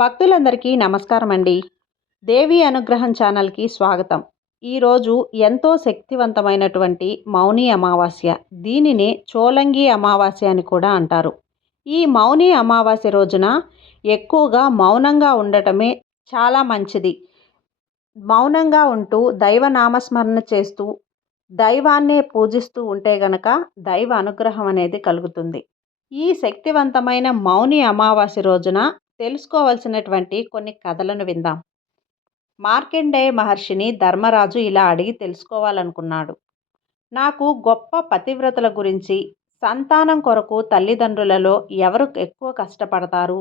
భక్తులందరికీ నమస్కారం అండి దేవి అనుగ్రహం ఛానల్కి స్వాగతం. ఈరోజు ఎంతో శక్తివంతమైనటువంటి మౌని అమావాస్య. దీనినే చోలంగి అమావాస్య అని కూడా అంటారు. ఈ మౌని అమావాస్య రోజున ఎక్కువగా మౌనంగా ఉండటమే చాలా మంచిది. మౌనంగా ఉంటూ దైవ నామస్మరణ చేస్తూ దైవాన్నే పూజిస్తూ ఉంటే గనక దైవ అనుగ్రహం అనేది కలుగుతుంది. ఈ శక్తివంతమైన మౌని అమావాస్య రోజున తెలుసుకోవలసినటువంటి కొన్ని కథలను విందాం. మార్కండేయ మహర్షిని ధర్మరాజు ఇలా అడిగి తెలుసుకోవాలనుకున్నాడు. నాకు గొప్ప పతివ్రతల గురించి సంతానం కొరకు తల్లిదండ్రులలో ఎవరు ఎక్కువ కష్టపడతారు?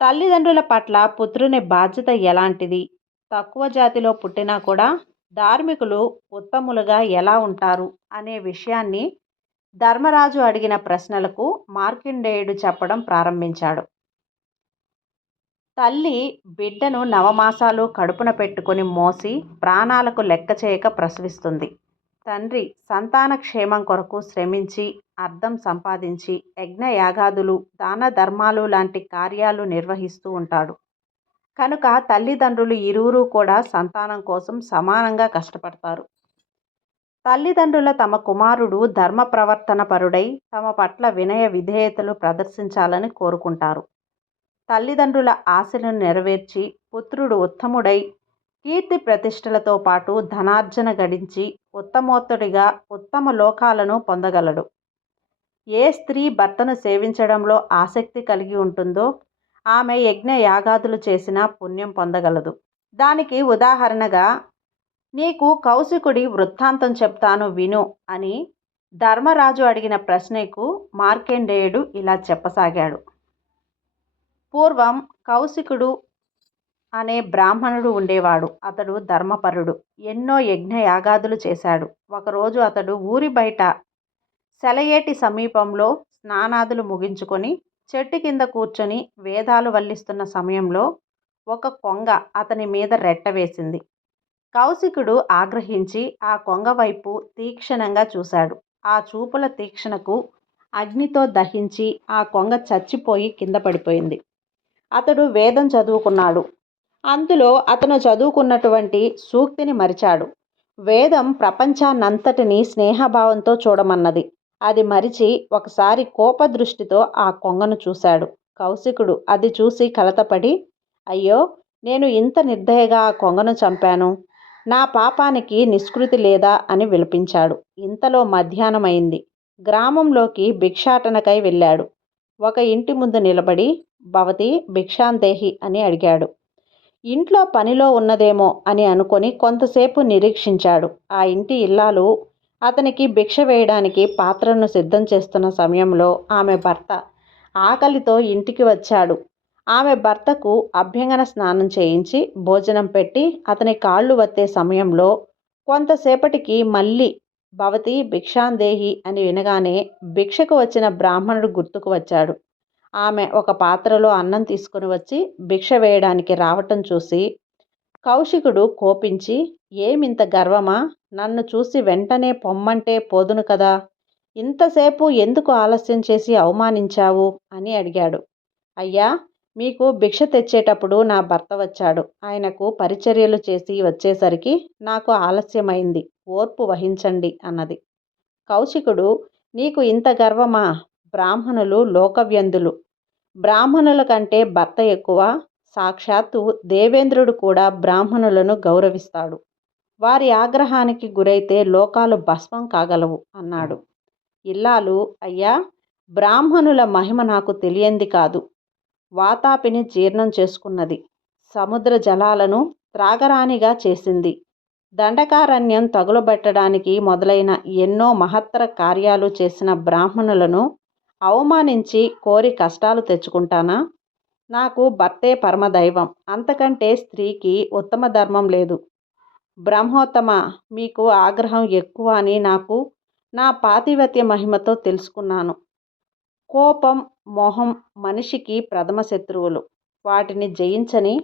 తల్లిదండ్రుల పట్ల పుత్రుని బాధ్యత ఎలాంటిది? తక్కువ జాతిలో పుట్టినా కూడా ధార్మికులు ఉత్తములుగా ఎలా ఉంటారు? అనే విషయాన్ని ధర్మరాజు అడిగిన ప్రశ్నలకు మార్కండేయుడు చెప్పడం ప్రారంభించాడు. తల్లి బిడ్డను నవమాసాలు కడుపున పెట్టుకొని మోసి ప్రాణాలకు లెక్క చేయక ప్రసవిస్తుంది. తండ్రి సంతాన క్షేమం కొరకు శ్రమించి అర్థం సంపాదించి యజ్ఞ యాగాదులు దాన ధర్మాలు లాంటి కార్యాలు నిర్వహిస్తూ ఉంటాడు. కనుక తల్లిదండ్రులు ఇరువురు కూడా సంతానం కోసం సమానంగా కష్టపడతారు. తల్లిదండ్రుల తమ కుమారుడు ధర్మ ప్రవర్తన పరుడై తమ పట్ల వినయ విధేయతలు ప్రదర్శించాలని కోరుకుంటారు. తల్లిదండ్రుల ఆశలను నెరవేర్చి పుత్రుడు ఉత్తముడై కీర్తి ప్రతిష్టలతో పాటు ధనార్జన గడించి ఉత్తమోత్తడిగా ఉత్తమ లోకాలను పొందగలడు. ఏ స్త్రీ భర్తను సేవించడంలో ఆసక్తి కలిగి ఉంటుందో ఆమె యజ్ఞ యాగాదులు చేసిన పుణ్యం పొందగలదు. దానికి ఉదాహరణగా నీకు కౌశికుడి వృత్తాంతం చెప్తాను విను అని ధర్మరాజు అడిగిన ప్రశ్నకు మార్కెండేయుడు ఇలా చెప్పసాగాడు. పూర్వం కౌశికుడు అనే బ్రాహ్మణుడు ఉండేవాడు. అతడు ధర్మపరుడు. ఎన్నో యజ్ఞ యాగాదులు చేశాడు. ఒకరోజు అతడు ఊరి బయట సెలయేటి సమీపంలో స్నానాదులు ముగించుకొని చెట్టు కింద కూర్చొని వేదాలు వల్లిస్తున్న సమయంలో ఒక కొంగ అతని మీద రెట్ట వేసింది. కౌశికుడు ఆగ్రహించి ఆ కొంగ వైపు తీక్షణంగా చూశాడు. ఆ చూపుల తీక్షణకు అగ్నితో దహించి ఆ కొంగ చచ్చిపోయి కింద పడిపోయింది. అతడు వేదం చదువుకున్నాడు. అందులో అతను చదువుకున్నటువంటి సూక్తిని మరిచాడు. వేదం ప్రపంచాన్నంతటిని స్నేహభావంతో చూడమన్నది. అది మరిచి ఒకసారి కోపదృష్టితో ఆ కొంగను చూశాడు. కౌశికుడు అది చూసి కలతపడి అయ్యో నేను ఇంత నిర్దయగా ఆ కొంగను చంపాను. నా పాపానికి నిష్కృతి లేదా అని విలపించాడు. ఇంతలో మధ్యాహ్నమైంది. గ్రామంలోకి భిక్షాటనకై వెళ్ళాడు. ఒక ఇంటి ముందు నిలబడి భవతి భిక్షాందేహి అని అడిగాడు. ఇంట్లో పనిలో ఉన్నదేమో అని అనుకొని కొంతసేపు నిరీక్షించాడు. ఆ ఇంటి ఇల్లాలు అతనికి భిక్ష వేయడానికి పాత్రను సిద్ధం చేస్తున్న సమయంలో ఆమె భర్త ఆకలితో ఇంటికి వచ్చాడు. ఆమె భర్తకు అభ్యంగన స్నానం చేయించి భోజనం పెట్టి అతని కాళ్ళు వత్తే సమయంలో కొంతసేపటికి మళ్ళీ భవతి భిక్షాందేహి అని వినగానే భిక్షకు వచ్చిన బ్రాహ్మణుడు గుర్తుకు వచ్చాడు. ఆమె ఒక పాత్రలో అన్నం తీసుకుని వచ్చి భిక్ష వేయడానికి రావటం చూసి కౌశికుడు కోపించి ఏమింత గర్వమా? నన్ను చూసి వెంటనే పొమ్మంటే పోదును కదా. ఇంతసేపు ఎందుకు ఆలస్యం చేసి అవమానించావు? అని అడిగాడు. అయ్యా మీకు భిక్ష తెచ్చేటప్పుడు నా భర్త వచ్చాడు. ఆయనకు పరిచర్యలు చేసి వచ్చేసరికి నాకు ఆలస్యమైంది. ఓర్పు వహించండి అన్నది. కౌశికుడు నీకు ఇంత గర్వమా? బ్రాహ్మణులు లోకవ్యంధులు. బ్రాహ్మణుల కంటే భర్త ఎక్కువ సాక్షాత్తు దేవేంద్రుడు కూడా బ్రాహ్మణులను గౌరవిస్తాడు. వారి ఆగ్రహానికి గురైతే లోకాలు భస్మం కాగలవు అన్నాడు. ఇల్లాలు అయ్యా బ్రాహ్మణుల మహిమ నాకు తెలియంది కాదు. వాతాపిని జీర్ణం చేసుకున్నది. సముద్ర జలాలను త్రాగరానిగా చేసింది. దండకారణ్యం తగులబెట్టడానికి మొదలైన ఎన్నో మహత్తర కార్యాలు చేసిన బ్రాహ్మణులను అవమానించి కోరి కష్టాలు తెచ్చుకుంటానా? నాకు భర్తే పరమదైవం. అంతకంటే స్త్రీకి ఉత్తమ ధర్మం లేదు. బ్రహ్మోత్తమ. మీకు ఆగ్రహం ఎక్కువ అని నాకు నా పాతివత్య మహిమతో తెలుసుకున్నాను. కోపం మోహం మనిషికి ప్రథమ శత్రువులు. వాటిని జయించని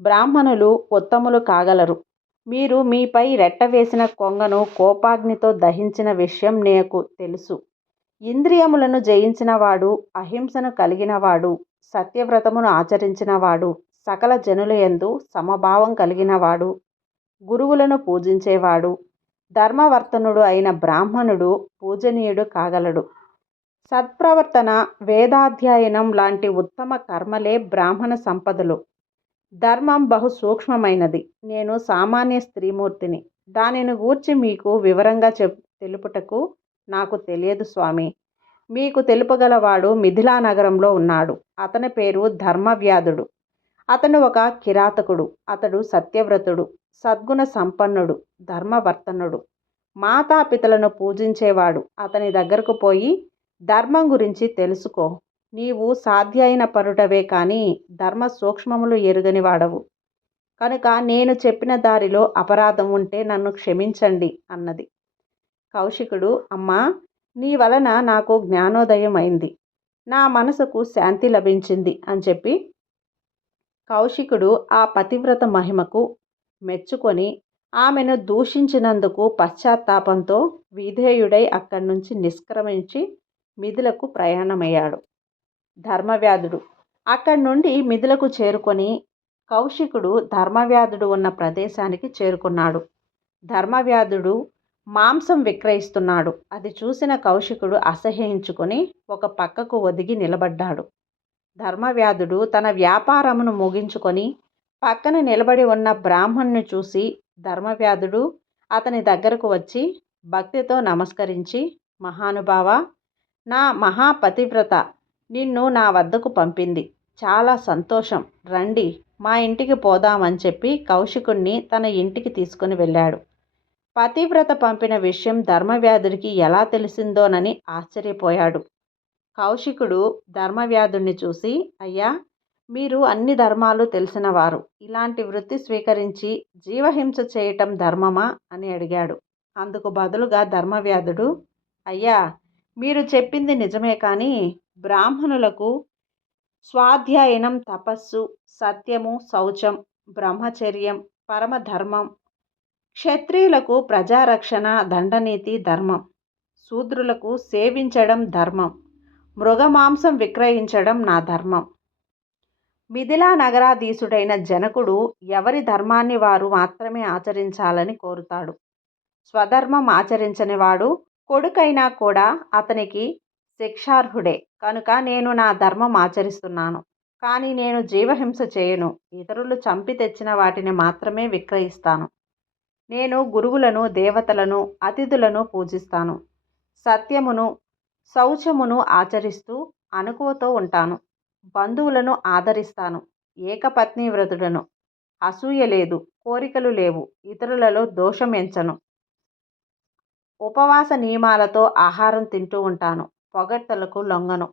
బ్రాహ్మణులు ఉత్తములు కాగలరు. మీరు మీపై రెట్టవేసిన కొంగను కోపాగ్నితో దహించిన విషయం నాకు తెలుసు. ఇంద్రియములను జయించినవాడు అహింసను కలిగినవాడు సత్యవ్రతమును ఆచరించినవాడు సకల జనులయందు సమభావం కలిగినవాడు గురువులను పూజించేవాడు ధర్మవర్తనుడు అయిన బ్రాహ్మణుడు పూజనీయుడు కాగలడు. సత్ప్రవర్తన వేదాధ్యయనం లాంటి ఉత్తమ కర్మలే బ్రాహ్మణ సంపదలు. ధర్మం బహు సూక్ష్మమైనది. నేను సామాన్య స్త్రీమూర్తిని. దానిని గూర్చి మీకు వివరంగా చెప్ తెలుపుటకు నాకు తెలియదు స్వామి. మీకు తెలుపగలవాడు మిథిలా నగరంలో ఉన్నాడు. అతని పేరు ధర్మవ్యాధుడు. అతను ఒక కిరాతకుడు. అతడు సత్యవ్రతుడు. సద్గుణ సంపన్నుడు. ధర్మవర్తనుడు. మాతాపితలను పూజించేవాడు. అతని దగ్గరకు పోయి ధర్మం గురించి తెలుసుకో. నీవు సాధ్యైన పరుటవే కానీ ధర్మ సూక్ష్మములు ఎరుగని వాడవు కనుక నేను చెప్పిన దారిలో అపరాధం ఉంటే నన్ను క్షమించండి అన్నది. కౌశికుడు అమ్మా నీ వలన నాకు జ్ఞానోదయం అయింది నా మనసుకు శాంతి లభించింది అని చెప్పి కౌశికుడు ఆ పతివ్రత మహిమకు మెచ్చుకొని ఆమెను దూషించినందుకు పశ్చాత్తాపంతో విధేయుడై అక్కడి నుంచి నిష్క్రమించి మిథులకు ప్రయాణమయ్యాడు. ధర్మవ్యాధుడు. అక్కడి నుండి మిథులకు చేరుకొని కౌశికుడు ధర్మవ్యాధుడు ఉన్న ప్రదేశానికి చేరుకున్నాడు. ధర్మవ్యాధుడు మాంసం విక్రయిస్తున్నాడు. అది చూసిన కౌశికుడు అసహ్యించుకొని ఒక పక్కకు ఒదిగి నిలబడ్డాడు. ధర్మవ్యాధుడు తన వ్యాపారమును ముగించుకొని పక్కన నిలబడి ఉన్న బ్రాహ్మణ్ణి చూసి ధర్మవ్యాధుడు అతని దగ్గరకు వచ్చి భక్తితో నమస్కరించి మహానుభావ నా మహాపతివ్రత నిన్ను నా వద్దకు పంపింది. చాలా సంతోషం. రండి మా ఇంటికి పోదామని చెప్పి కౌశికుణ్ణి తన ఇంటికి తీసుకుని వెళ్ళాడు. పతివ్రత పంపిన విషయం ధర్మవ్యాధుడికి ఎలా తెలిసిందోనని ఆశ్చర్యపోయాడు. కౌశికుడు ధర్మవ్యాధుణ్ణి చూసి అయ్యా మీరు అన్ని ధర్మాలు తెలిసినవారు. ఇలాంటి వృత్తి స్వీకరించి జీవహింస చేయటం ధర్మమా? అని అడిగాడు. అందుకు బదులుగా ధర్మవ్యాధుడు అయ్యా మీరు చెప్పింది నిజమే కానీ బ్రాహ్మణులకు స్వాధ్యాయనం తపస్సు సత్యము శౌచం బ్రహ్మచర్యం పరమధర్మం క్షత్రియులకు ప్రజారక్షణ దండనీతి ధర్మం. శూద్రులకు సేవించడం ధర్మం. మృగమాంసం విక్రయించడం నా ధర్మం. మిథిలా నగరాధీసుడైన జనకుడు ఎవరి ధర్మాన్ని వారు మాత్రమే ఆచరించాలని కోరుతాడు? స్వధర్మం ఆచరించని వాడు కొడుకైనా కూడా అతనికి శిక్షార్హుడే. కనుక నేను నా ధర్మం ఆచరిస్తున్నాను. కానీ నేను జీవహింస చేయను. ఇతరులు చంపి తెచ్చిన వాటిని మాత్రమే విక్రయిస్తాను. నేను గురువులను దేవతలను అతిథులను పూజిస్తాను. సత్యమును శౌచమును ఆచరిస్తూ అనుకోతో ఉంటాను. బంధువులను ఆదరిస్తాను. ఏకపత్ని వ్రతుడను అసూయ లేదు కోరికలు లేవు ఇతరులలో దోషం ఎంచను. ఉపవాస నియమాలతో ఆహారం తింటూ ఉంటాను. పొగడ్తలకు లొంగను.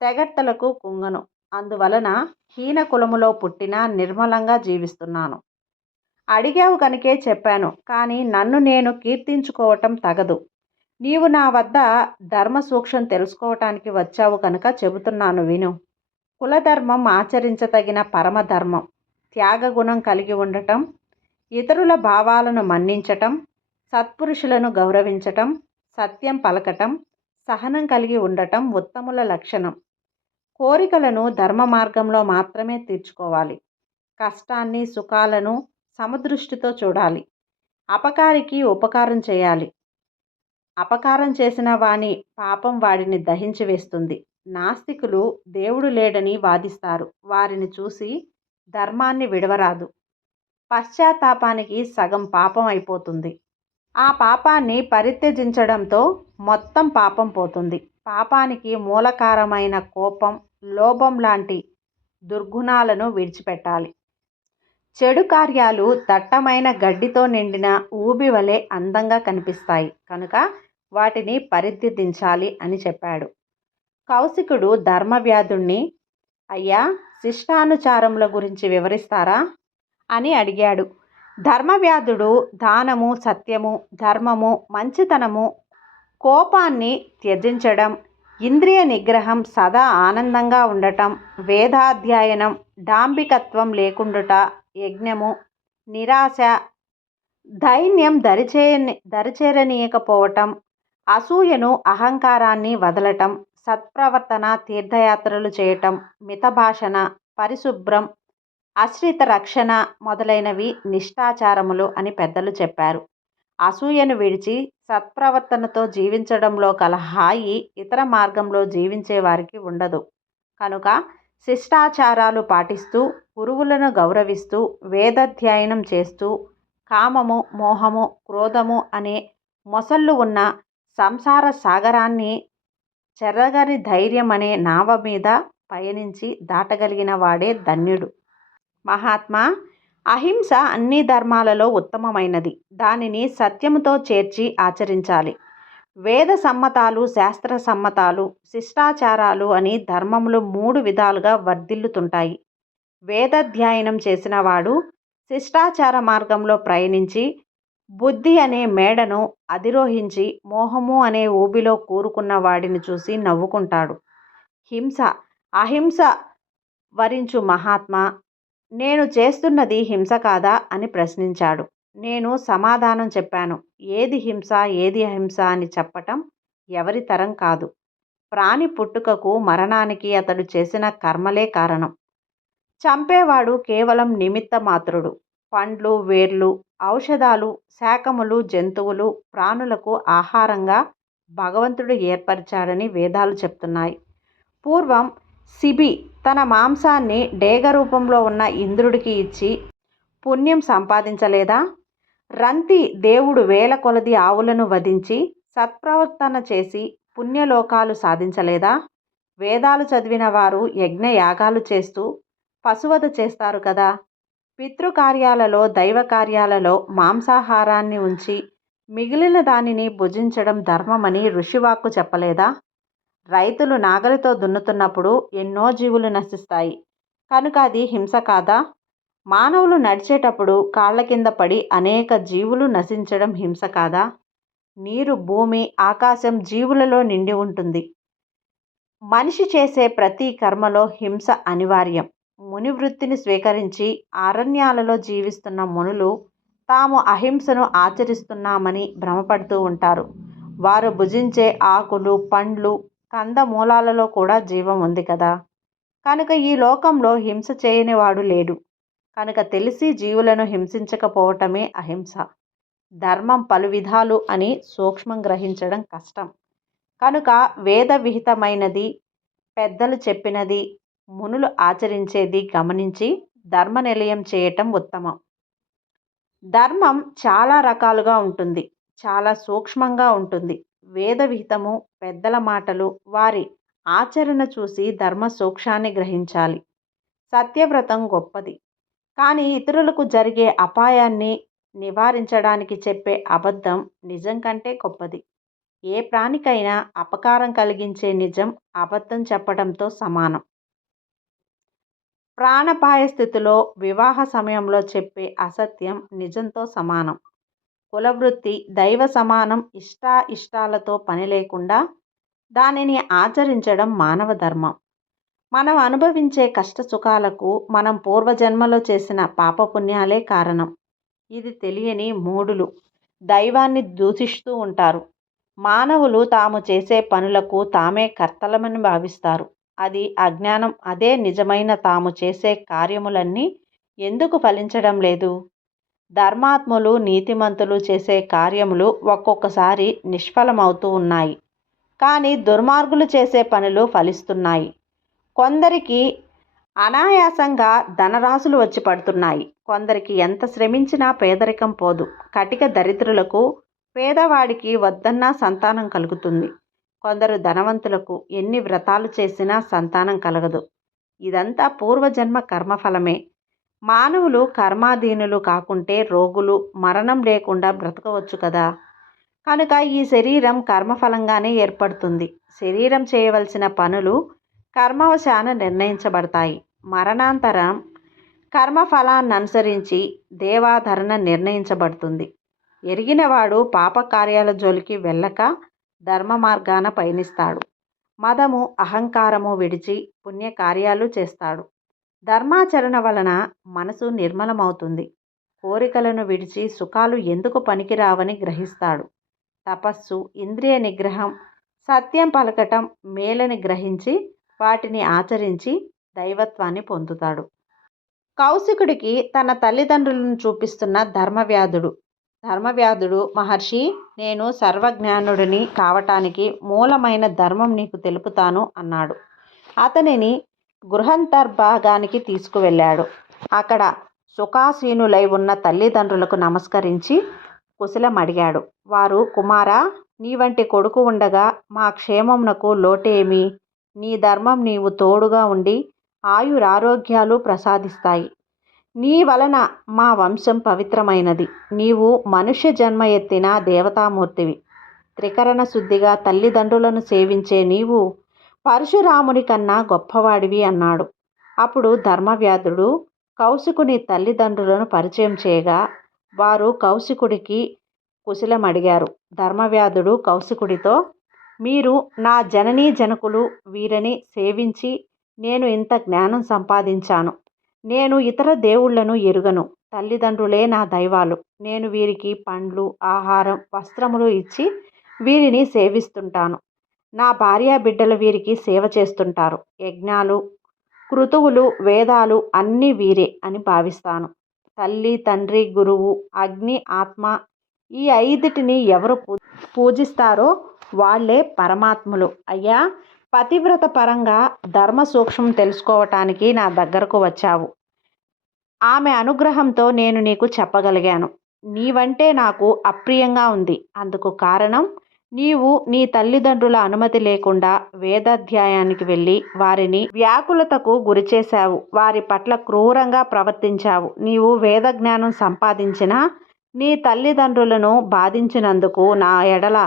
తెగడ్తలకు కుంగను. అందువలన హీన కులములో పుట్టిన నిర్మలంగా జీవిస్తున్నాను. అడిగావు కనుకే చెప్పాను కానీ నన్ను నేను కీర్తించుకోవటం తగదు. నీవు నా వద్ద ధర్మ సూక్ష్మం తెలుసుకోవటానికి వచ్చావు కనుక చెబుతున్నాను విను. కులధర్మం ఆచరించదగిన పరమధర్మం త్యాగగుణం కలిగి ఉండటం ఇతరుల భావాలను మన్నించటం సత్పురుషులను గౌరవించటం సత్యం పలకటం సహనం కలిగి ఉండటం ఉత్తముల లక్షణం. కోరికలను ధర్మ మార్గంలో మాత్రమే తీర్చుకోవాలి. కష్టాన్ని సుఖాలను సమదృష్టితో చూడాలి. అపకారికి ఉపకారం చేయాలి. అపకారం చేసిన వాని పాపం వాడిని దహించి వేస్తుంది. నాస్తికులు దేవుడు లేడని వాదిస్తారు. వారిని చూసి ధర్మాన్ని విడవరాదు. పశ్చాత్తాపానికి సగం పాపం అయిపోతుంది. ఆ పాపాన్ని పరిత్యజించడంతో మొత్తం పాపం పోతుంది. పాపానికి మూలకారమైన కోపం లోభం లాంటి దుర్గుణాలను విడిచిపెట్టాలి. చెడు కార్యాలు దట్టమైన గడ్డితో నిండిన ఊబి వలె అందంగా కనిపిస్తాయి. కనుక వాటిని పరిధిదించాలి అని చెప్పాడు. కౌశికుడు ధర్మవ్యాధుణ్ణి అయ్యా శిష్టానుచారముల గురించి వివరిస్తారా? అని అడిగాడు. ధర్మవ్యాధుడు దానము సత్యము ధర్మము మంచితనము కోపాన్ని త్యజించడం ఇంద్రియ నిగ్రహం సదా ఆనందంగా ఉండటం వేదాధ్యయనం డాంబికత్వం లేకుండుట యజ్ఞము నిరాశ దైన్యం దరిచేయని దరిచేరనీయకపోవటం అసూయను అహంకారాన్ని వదలటం సత్ప్రవర్తన తీర్థయాత్రలు చేయటం మితభాషణ పరిశుభ్రం ఆశ్రిత రక్షణ మొదలైనవి నిష్ఠాచారములు అని పెద్దలు చెప్పారు. అసూయను విడిచి సత్ప్రవర్తనతో జీవించడంలో కల హాయి ఇతర మార్గంలో జీవించే వారికి ఉండదు. కనుక శిష్టాచారాలు పాటిస్తూ గురువులను గౌరవిస్తూ వేదాధ్యయనం చేస్తూ కామము మోహము క్రోధము అనే మొసళ్ళు ఉన్న సంసార సాగరాన్ని చెరగని ధైర్యం అనే నావ మీద పయనించి దాటగలిగిన వాడే ధన్యుడు. మహాత్మా అహింస అన్ని ధర్మాలలో ఉత్తమమైనది. దానిని సత్యముతో చేర్చి ఆచరించాలి. వేద సమ్మతాలు శాస్త్ర సమ్మతాలు శిష్టాచారాలు అని ధర్మములు మూడు విధాలుగా వర్ధిల్లుతుంటాయి. వేదాధ్యయనం చేసిన వాడు శిష్టాచార మార్గంలో ప్రయాణించి బుద్ధి అనే మేడను అధిరోహించి మోహము అనే ఊబిలో కూరుకున్న వాడిని చూసి నవ్వుకుంటాడు. హింస అహింస వరించు మహాత్మ నేను చేస్తున్నది హింస కాదా అని ప్రశ్నించాడు. నేను సమాధానం చెప్పాను. ఏది హింస ఏది అహింస అని చెప్పటం ఎవరి తరం కాదు. ప్రాణి పుట్టుకకు మరణానికి అతడు చేసిన కర్మలే కారణం. చంపేవాడు కేవలం నిమిత్త మాత్రుడు పండ్లు వేర్లు ఔషధాలు శాకములు జంతువులు ప్రాణులకు ఆహారంగా భగవంతుడు ఏర్పరిచాడని వేదాలు చెప్తున్నాయి. పూర్వం సిబి తన మాంసాన్ని డేగ రూపంలో ఉన్న ఇంద్రుడికి ఇచ్చి పుణ్యం సంపాదించలేదా? రంతి దేవుడు వేల కొలది ఆవులను వధించి సత్ప్రవర్తన చేసి పుణ్యలోకాలు సాధించలేదా? వేదాలు చదివిన వారు యజ్ఞ యాగాలు చేస్తూ పశువధ చేస్తారు కదా? పితృకార్యాలలో దైవ కార్యాలలో మాంసాహారాన్ని ఉంచి మిగిలిన దానిని భుజించడం ధర్మమని ఋషివాక్కు చెప్పలేదా? రైతులు నాగలితో దున్నుతున్నప్పుడు ఎన్నో జీవులు నశిస్తాయి. కనుక అది హింస కాదా? మానవులు నడిచేటప్పుడు కాళ్ళ కింద పడి అనేక జీవులు నశించడం హింస కాదా? నీరు భూమి ఆకాశం జీవులలో నిండి ఉంటుంది. మనిషి చేసే ప్రతి కర్మలో హింస అనివార్యం. ముని వృత్తిని స్వీకరించి అరణ్యాలలో జీవిస్తున్న మునులు తాము అహింసను ఆచరిస్తున్నామని భ్రమపడుతూ ఉంటారు. వారు భుజించే ఆకులు పండ్లు కందమూలాలలో కూడా జీవం ఉంది కదా? కనుక ఈ లోకంలో హింస చేయనివాడు లేడు. కనుక తెలిసి జీవులను హింసించకపోవటమే అహింస. ధర్మం పలు విధాలు అని సూక్ష్మం గ్రహించడం కష్టం. కనుక వేద విహితమైనది పెద్దలు చెప్పినది మునులు ఆచరించేది గమనించి ధర్మ నిలయం చేయటం ఉత్తమం. ధర్మం చాలా రకాలుగా ఉంటుంది చాలా సూక్ష్మంగా ఉంటుంది. వేద విహితము పెద్దల మాటలు వారి ఆచరణ చూసి ధర్మ సూక్ష్మాన్ని గ్రహించాలి. సత్యవ్రతం గొప్పది. కానీ ఇతరులకు జరిగే అపాయాన్ని నివారించడానికి చెప్పే అబద్ధం నిజం కంటే గొప్పది. ఏ ప్రాణికైనా అపకారం కలిగించే నిజం అబద్ధం చెప్పడంతో సమానం. ప్రాణపాయ స్థితిలో వివాహ సమయంలో చెప్పే అసత్యం నిజంతో సమానం. కులవృత్తి దైవ సమానం ఇష్టా ఇష్టాలతో పని లేకుండా దానిని ఆచరించడం మానవ ధర్మం. మనం అనుభవించే కష్ట సుఖాలకు మనం పూర్వజన్మలో చేసిన పాపపుణ్యాలే కారణం. ఇది తెలియని మూడులు. దైవాన్ని దూషిస్తూ ఉంటారు. మానవులు తాము చేసే పనులకు తామే కర్తలమని భావిస్తారు. అది అజ్ఞానం అదే నిజమైన తాము చేసే కార్యములన్నీ ఎందుకు ఫలించడం లేదు? ధర్మాత్ములు నీతిమంతులు చేసే కార్యములు ఒక్కొక్కసారి నిష్ఫలమవుతూ ఉన్నాయి. కానీ దుర్మార్గులు చేసే పనులు ఫలిస్తున్నాయి. కొందరికి అనాయాసంగా ధనరాశులు వచ్చి పడుతున్నాయి. కొందరికి ఎంత శ్రమించినా పేదరికం పోదు. కటిక దరిద్రులకు పేదవాడికి వద్దన్నా సంతానం కలుగుతుంది. కొందరు ధనవంతులకు ఎన్ని వ్రతాలు చేసినా సంతానం కలగదు. ఇదంతా పూర్వజన్మ కర్మఫలమే. మానవులు కర్మాధీనులు కాకుంటే రోగులు మరణం లేకుండా బ్రతకవచ్చు కదా? కనుక ఈ శరీరం కర్మఫలంగానే ఏర్పడుతుంది. శరీరం చేయవలసిన పనులు కర్మవశాన నిర్ణయించబడతాయి. మరణాంతరం కర్మఫలాన్ని అనుసరించి దేవాధరణ నిర్ణయించబడుతుంది. ఎరిగినవాడు పాపకార్యాల జోలికి వెళ్ళక ధర్మ మార్గాన పయనిస్తాడు. మదము అహంకారము విడిచి పుణ్యకార్యాలు చేస్తాడు. ధర్మాచరణ వలన మనసు నిర్మలమవుతుంది. కోరికలను విడిచి సుఖాలు ఎందుకు పనికిరావని గ్రహిస్తాడు. తపస్సు ఇంద్రియ నిగ్రహం సత్యం పలకటం మేలని గ్రహించి వాటిని ఆచరించి దైవత్వాన్ని పొందుతాడు. కౌశికుడికి తన తల్లిదండ్రులను చూపిస్తున్న ధర్మవ్యాధుడు. ధర్మవ్యాధుడు మహర్షి నేను సర్వజ్ఞానుడిని కావటానికి మూలమైన ధర్మం నీకు తెలుపుతాను అన్నాడు. అతనిని గృహంతర్భాగానికి తీసుకువెళ్ళాడు. అక్కడ సుఖాసీనులై ఉన్న తల్లిదండ్రులకు నమస్కరించి కుశలం అడిగాడు వారు కుమారా నీ వంటి కొడుకు ఉండగా మా క్షేమమునకు లోటేమి? నీ ధర్మం నీవు తోడుగా ఉండి ఆయురారోగ్యాలు ప్రసాదిస్తాయి. నీ వలన మా వంశం పవిత్రమైనది. నీవు మనుష్య జన్మ ఎత్తిన దేవతామూర్తివి. త్రికరణ శుద్ధిగా తల్లిదండ్రులను సేవించే నీవు పరశురాముని కన్నా గొప్పవాడివి అన్నాడు. అప్పుడు ధర్మవ్యాధుడు కౌశికుని తల్లిదండ్రులను పరిచయం చేయగా వారు కౌశికుడికి కుశలం అడిగారు ధర్మవ్యాధుడు కౌశికుడితో మీరు నా జననీ జనకులు వీరిని సేవించి నేను ఇంత జ్ఞానం సంపాదించాను. నేను ఇతర దేవుళ్ళను ఎరుగను. తల్లిదండ్రులే నా దైవాలు. నేను వీరికి పండ్లు ఆహారం వస్త్రములు ఇచ్చి వీరిని సేవిస్తుంటాను. నా భార్యా బిడ్డలు వీరికి సేవ చేస్తుంటారు. యజ్ఞాలు కృతువులు వేదాలు అన్నీ వీరే అని భావిస్తాను. తల్లి తండ్రి గురువు అగ్ని ఆత్మ ఈ ఐదుటిని ఎవరు పూ పూజిస్తారో వాళ్ళే పరమాత్ములు. అయ్యా పతివ్రత పరంగా ధర్మ సూక్ష్మం తెలుసుకోవటానికి నా దగ్గరకు వచ్చావు. ఆమె అనుగ్రహంతో నేను నీకు చెప్పగలిగాను. నీవంటే నాకు అప్రియంగా ఉంది. అందుకు కారణం నీవు నీ తల్లిదండ్రుల అనుమతి లేకుండా వేదాధ్యాయానికి వెళ్ళి వారిని వ్యాకులతకు గురిచేశావు వారి పట్ల క్రూరంగా ప్రవర్తించావు. నీవు వేద జ్ఞానం సంపాదించిన నీ తల్లిదండ్రులను బాధించినందుకు నా ఎడల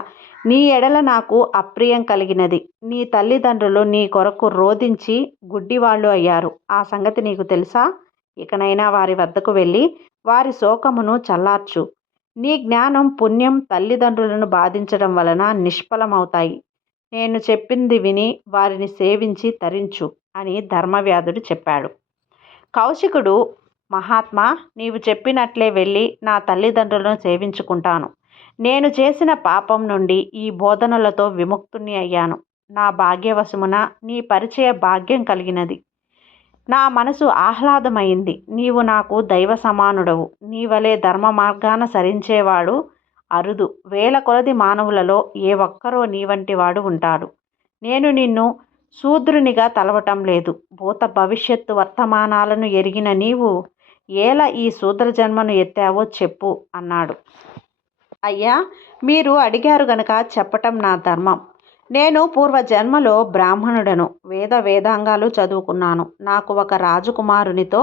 నీ ఎడల నాకు అప్రియం కలిగినది. నీ తల్లిదండ్రులు నీ కొరకు రోధించి గుడ్డివాళ్ళు అయ్యారు. ఆ సంగతి నీకు తెలుసా? ఇకనైనా వారి వద్దకు వెళ్ళి వారి శోకమును చల్లార్చు. నీ జ్ఞానం పుణ్యం తల్లిదండ్రులను బాధించడం వలన నిష్ఫలమవుతాయి. నేను చెప్పింది విని వారిని సేవించి తరించు అని ధర్మవ్యాధుడు చెప్పాడు. కౌశికుడు మహాత్మా నీవు చెప్పినట్లే వెళ్ళి నా తల్లిదండ్రులను సేవించుకుంటాను. నేను చేసిన పాపం నుండి ఈ బోధనలతో విముక్తుని అయ్యాను. నా భాగ్యవశమున నీ పరిచయ భాగ్యం కలిగినది. నా మనసు ఆహ్లాదమైంది నీవు నాకు దైవ సమానుడవు. నీ వలె ధర్మ మార్గాన సరించేవాడు అరుదు. వేల కొలది మానవులలో ఏ ఒక్కరో నీ వంటి వాడు ఉంటాడు. నేను నిన్ను శూద్రునిగా తలవటం లేదు. భూత భవిష్యత్తు వర్తమానాలను ఎరిగిన నీవు ఏల ఈ శూద్ర జన్మను ఎత్తావో చెప్పు అన్నాడు. అయ్యా మీరు అడిగారు గనక చెప్పటం నా ధర్మం. నేను పూర్వజన్మలో బ్రాహ్మణుడను వేద వేదాంగాలు చదువుకున్నాను. నాకు ఒక రాజకుమారునితో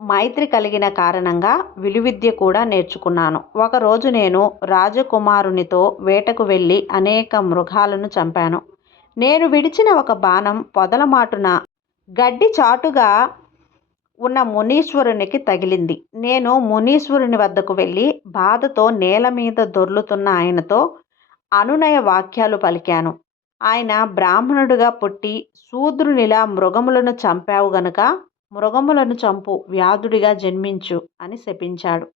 మైత్రి కలిగిన కారణంగా విలువిద్య కూడా నేర్చుకున్నాను. ఒకరోజు నేను రాజకుమారునితో వేటకు వెళ్ళి అనేక మృగాలను చంపాను. నేను విడిచిన ఒక బాణం పొదలమాటున గడ్డి చాటుగా ఉన్న మునీశ్వరునికి తగిలింది. నేను మునీశ్వరుని వద్దకు వెళ్ళి బాధతో నేల మీద దొర్లుతున్న ఆయనతో అనునయ వాక్యాలు పలికాను. ఆయన బ్రాహ్మణుడిగా పుట్టి శూద్రునిలా మృగములను చంపావు గనుక మృగములను చంపు వ్యాధుడిగా జన్మించు అని శపించాడు.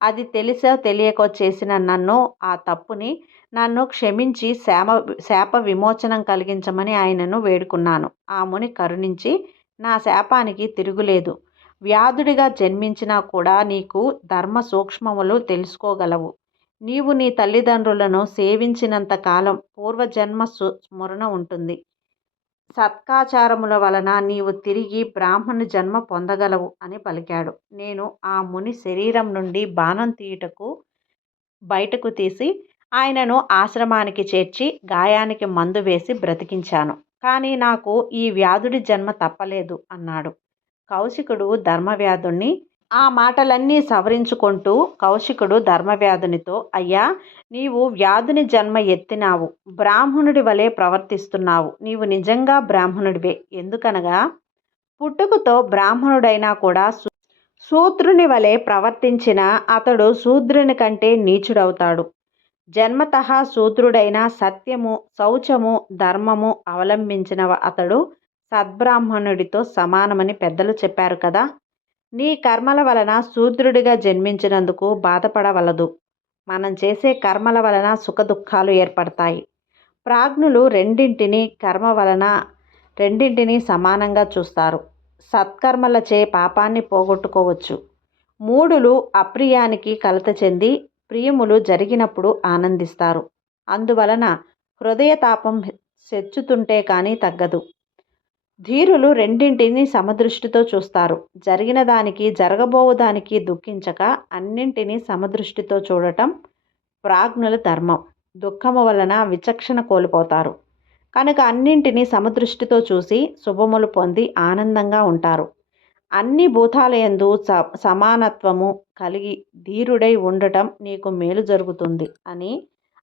అది తెలిసో తెలియకో చేసిన నన్ను ఆ తప్పుని నన్ను క్షమించి శామ శాప విమోచనం కలిగించమని ఆయనను వేడుకున్నాను. ఆ ముని కరుణించి నా శాపానికి తిరుగులేదు. వ్యాధుడిగా జన్మించినా కూడా నీకు ధర్మ సూక్ష్మములు తెలుసుకోగలవు. నీవు నీ తల్లిదండ్రులను సేవించినంత కాలం పూర్వజన్మ స్మరణ ఉంటుంది. సత్కాచారముల వలన నీవు తిరిగి బ్రాహ్మణు జన్మ పొందగలవు అని పలికాడు. నేను ఆ ముని శరీరం నుండి బాణం తీయుటకు బయటకు తీసి ఆయనను ఆశ్రమానికి చేర్చి గాయానికి మందు వేసి బ్రతికించాను. కానీ నాకు ఈ వ్యాధుడి జన్మ తప్పలేదు అన్నాడు. కౌశికుడు ధర్మవ్యాధుణ్ణి ఆ మాటలన్నీ సవరించుకుంటూ కౌశికుడు ధర్మవ్యాధునితో అయ్యా నీవు వ్యాధుని జన్మ ఎత్తినావు. బ్రాహ్మణుడి వలె ప్రవర్తిస్తున్నావు. నీవు నిజంగా బ్రాహ్మణుడివే. ఎందుకనగా పుట్టుకతో బ్రాహ్మణుడైనా కూడా శూద్రుని వలె ప్రవర్తించిన అతడు శూద్రుని కంటే నీచుడవుతాడు. జన్మత శూద్రుడైన సత్యము శౌచము ధర్మము అవలంబించిన అతడు సద్బ్రాహ్మణుడితో సమానమని పెద్దలు చెప్పారు కదా. నీ కర్మల వలన శూద్రుడిగా జన్మించినందుకు బాధపడవలదు. మనం చేసే కర్మల వలన సుఖదుఖాలు ఏర్పడతాయి. ప్రాజ్ఞులు రెండింటిని కర్మ వలన రెండింటినీ సమానంగా చూస్తారు. సత్కర్మలచే పాపాన్ని పోగొట్టుకోవచ్చు. మూఢులు అప్రియానికి కలత చెంది ప్రియములు జరిగినప్పుడు ఆనందిస్తారు. అందువలన హృదయతాపం సెచ్చుతుంటే కానీ తగ్గదు. ధీరులు రెండింటినీ సమదృష్టితో చూస్తారు. జరిగిన దానికి జరగబోవు దానికి దుఃఖించక అన్నింటినీ సమదృష్టితో చూడటం ప్రాజ్ఞుల ధర్మం. దుఃఖము వలన విచక్షణ కోల్పోతారు. కనుక అన్నింటినీ సమదృష్టితో చూసి శుభములు పొంది ఆనందంగా ఉంటారు. అన్ని భూతాలయందు స సమానత్వము కలిగి ధీరుడై ఉండటం నీకు మేలు జరుగుతుంది అని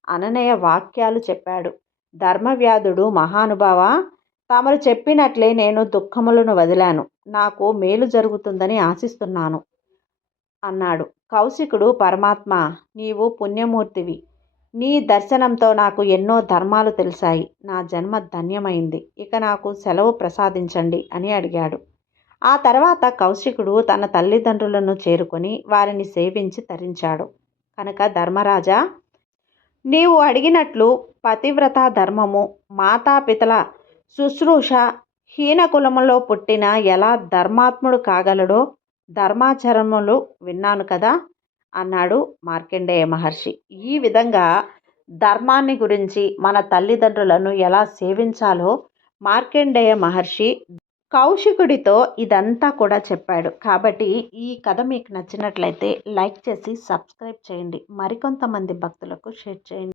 అననయ వాక్యాలు చెప్పాడు. ధర్మవ్యాధుడు మహానుభావ తమరు చెప్పినట్లే నేను దుఃఖములను వదిలాను. నాకు మేలు జరుగుతుందని ఆశిస్తున్నాను అన్నాడు. కౌశికుడు పరమాత్మ నీవు పుణ్యమూర్తివి. నీ దర్శనంతో నాకు ఎన్నో ధర్మాలు తెలిసాయి. నా జన్మ ధన్యమైంది. ఇక నాకు సెలవు ప్రసాదించండి అని అడిగాడు. ఆ తర్వాత కౌశికుడు తన తల్లిదండ్రులను చేరుకొని వారిని సేవించి తరించాడు. కనుక ధర్మరాజా నీవు అడిగినట్లు పతివ్రత ధర్మము మాతాపితల శుశ్రూష హీన కులములో పుట్టిన ఎలా ధర్మాత్ముడు కాగలడో ధర్మాచరములు విన్నాను కదా? అన్నాడు మార్కండేయ మహర్షి. ఈ విధంగా ధర్మాన్ని గురించి మన తల్లిదండ్రులను ఎలా సేవించాలో మార్కండేయ మహర్షి కౌశికుడితో ఇదంతా కూడా చెప్పాడు. కాబట్టి ఈ కథ మీకు నచ్చినట్లయితే లైక్ చేసి సబ్స్క్రైబ్ చేయండి. మరికొంతమంది భక్తులకు షేర్ చేయండి.